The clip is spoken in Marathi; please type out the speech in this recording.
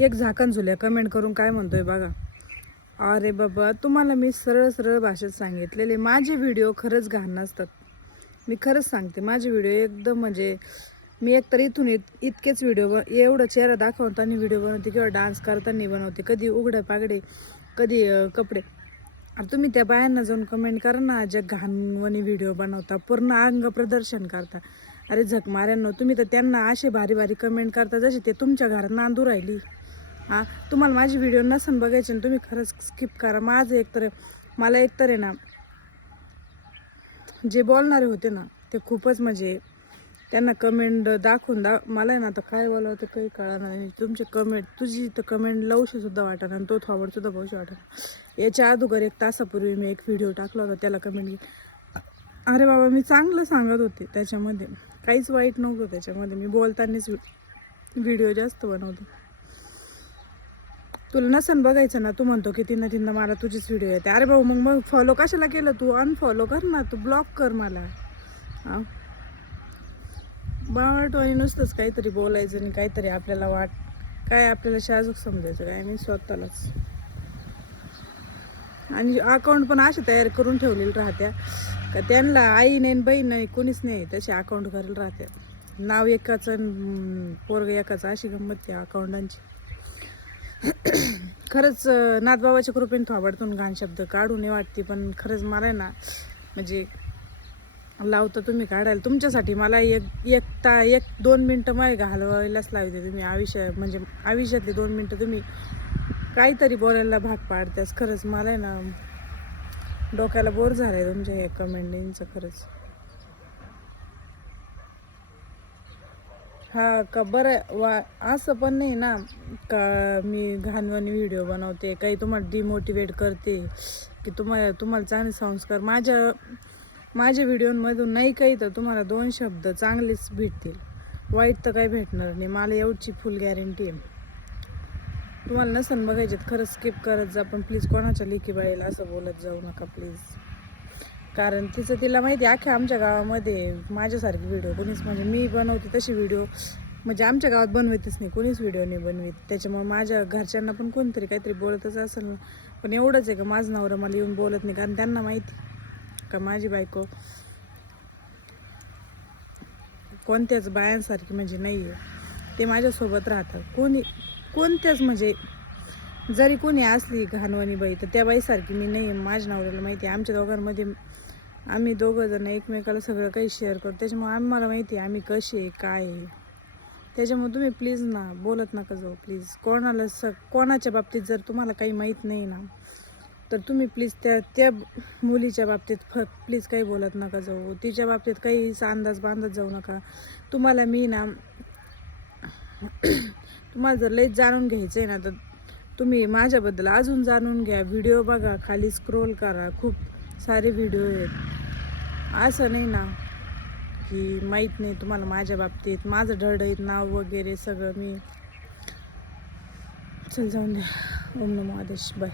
एक झाकण झुल्या कमेंट करून काय म्हणतोय बघा. अरे बाबा, तुम्हाला मी सरळ सरळ भाषेत सांगितलेले माझे व्हिडिओ खरंच घाण नसतात. मी खरंच सांगते, माझे व्हिडिओ एकदम म्हणजे मी एकतर इथून इतकेच व्हिडिओ एवढं चेहरा दाखवताना व्हिडिओ बनवते किंवा डान्स करताना बनवते, कधी उघडे पागडे, कधी कपडे. तुम्ही त्या बायांना जाऊन कमेंट करा ना, ज्या घाणवणी व्हिडिओ बनवता, पूर्ण अंग प्रदर्शन करता. अरे झक माऱ्यांनो, तुम्ही तर त्यांना असे भारी भारी कमेंट करता जसे ते तुमच्या घरात नांदू राहिली. हां, तुम्हाला माझी व्हिडिओ नसन बघायचे ना, तुम्ही खरंच स्किप करा. माझं एकतर मला एकतर आहे ना, जे बोलणारे होते ना ते खूपच म्हणजे त्यांना कमेंट दाखवून मला आहे ना आता काय बोलावं ते काही कळणार नाही. तुमचे कमेंट, तुझी तर कमेंट लवशीसुद्धा वाटणार आणि तो थोबडसुद्धा बघूशी वाटणार. याच्या अगोदर 1 तासापूर्वी मी एक व्हिडिओ टाकला होता, त्याला कमेंट अरे बाबा, मी चांगलं सांगत होते, त्याच्यामध्ये काहीच वाईट नव्हतं. त्याच्यामध्ये मी बोलतानाच व्हिडिओ जास्त बनवतो. तुला नसन बघायचं ना, तू म्हणतो की तिनं मला तुझीच व्हिडिओ येते. अरे भाऊ, मग फॉलो कशाला केलं तू? अनफॉलो कर ना, तू ब्लॉक कर मला. हां, बावटवाणी नुसतंच काहीतरी बोलायचं आणि काहीतरी आपल्याला काय आपल्याला शाजूक समजायचं काय मी स्वतःलाच. आणि अकाउंट पण असे तयार करून ठेवलेले राहत्या का त्यांना आई नाही बहीण नाही कोणीच नाही, तसे अकाउंट करायला राहत्या. नाव एकाचं पोरग एकाचं, अशी गंमत त्या अकाउंटांची. खरंच नाथबाबाच्या कृपेने थोबाडतून घाण शब्द काढू नये वाटते, पण खरंच मला ना म्हणजे लावतं तुम्ही काढायला. तुमच्यासाठी मला एक 2 मिनटं मला घालवायलाच लावते तुम्ही. म्हणजे आयुष्यातली 2 मिनटं तुम्ही काहीतरी बोलायला भाग पाडतेस. खरंच मला ना डोक्याला बोर झालंय तुमच्या हे कमेंटिंगचं खरंच. हा का बरं असं पण नाही ना का मी घाणवाणी व्हिडिओ बनवते, काही तुम्हाला डिमोटिवेट करते की तुम्हाला चांगले संस्कार माझ्या व्हिडिओमधून नाही, काही तर तुम्हाला 2 शब्द चांगलेच भेटतील, वाईट तर काही भेटणार नाही. मला एवढी फुल गॅरंटी आहे. तुम्हाला नसन बघायचे खरंच स्किप करत जा, पण प्लीज कोणाच्या लेकी बाईला असं बोलत जाऊ नका प्लीज. कारण तिला माहिती आहे, अख्ख्या आमच्या गावामध्ये माझ्यासारखी व्हिडिओ कोणीच, म्हणजे मी बनवते तशी व्हिडिओ म्हणजे आमच्या गावात बनवतच नाही, कोणीच व्हिडिओ नाही बनवीत. त्याच्यामुळे माझ्या घरच्यांना पण कोणतरी काहीतरी बोलतच असेल ना. पण एवढंच आहे का माझं नवरा मला येऊन बोलत नाही, कारण त्यांना माहिती का माझी बायको कोणत्याच बायांसारखी म्हणजे नाही आहे. ते माझ्यासोबत राहतात. कोणत्याच म्हणजे जरी कोणी असली घाणवाणी बाई तर त्या बाईसारखी मी नाही आहे. माझ्या नवऱ्याला माहिती आहे. आमच्या दोघांमध्ये आम्ही 2 जण एकमेकाला सगळं काही शेअर करतो, त्याच्यामुळे आम्हाला माहिती आहे आम्ही कसे आहे काय आहे. त्याच्यामुळे तुम्ही प्लीज ना बोलत नका जाऊ प्लीज. कोणाच्या बाबतीत जर तुम्हाला काही माहीत नाही ना, तर तुम्ही प्लीज त्या मुलीच्या बाबतीत प्लीज काही बोलत नका जाऊ. तिच्या बाबतीत काही अंदाज बांधत जाऊ नका. तुम्हाला मी ना तुम्हाला जर लईच जाणून घ्यायचं आहे ना, तर तुम्ही माझ्याबद्दल अजून जाणून घ्या. व्हिडिओ बघा, खाली स्क्रोल करा, खूप सारे व्हिडिओ आहेत. असं नाही ना की माहीत नाही तुम्हाला माझ्या बाबतीत, माझं ढळढळीत नाव वगैरे सगळं. मी चल जाऊन द्या. ओम नमो आदेश. बाय.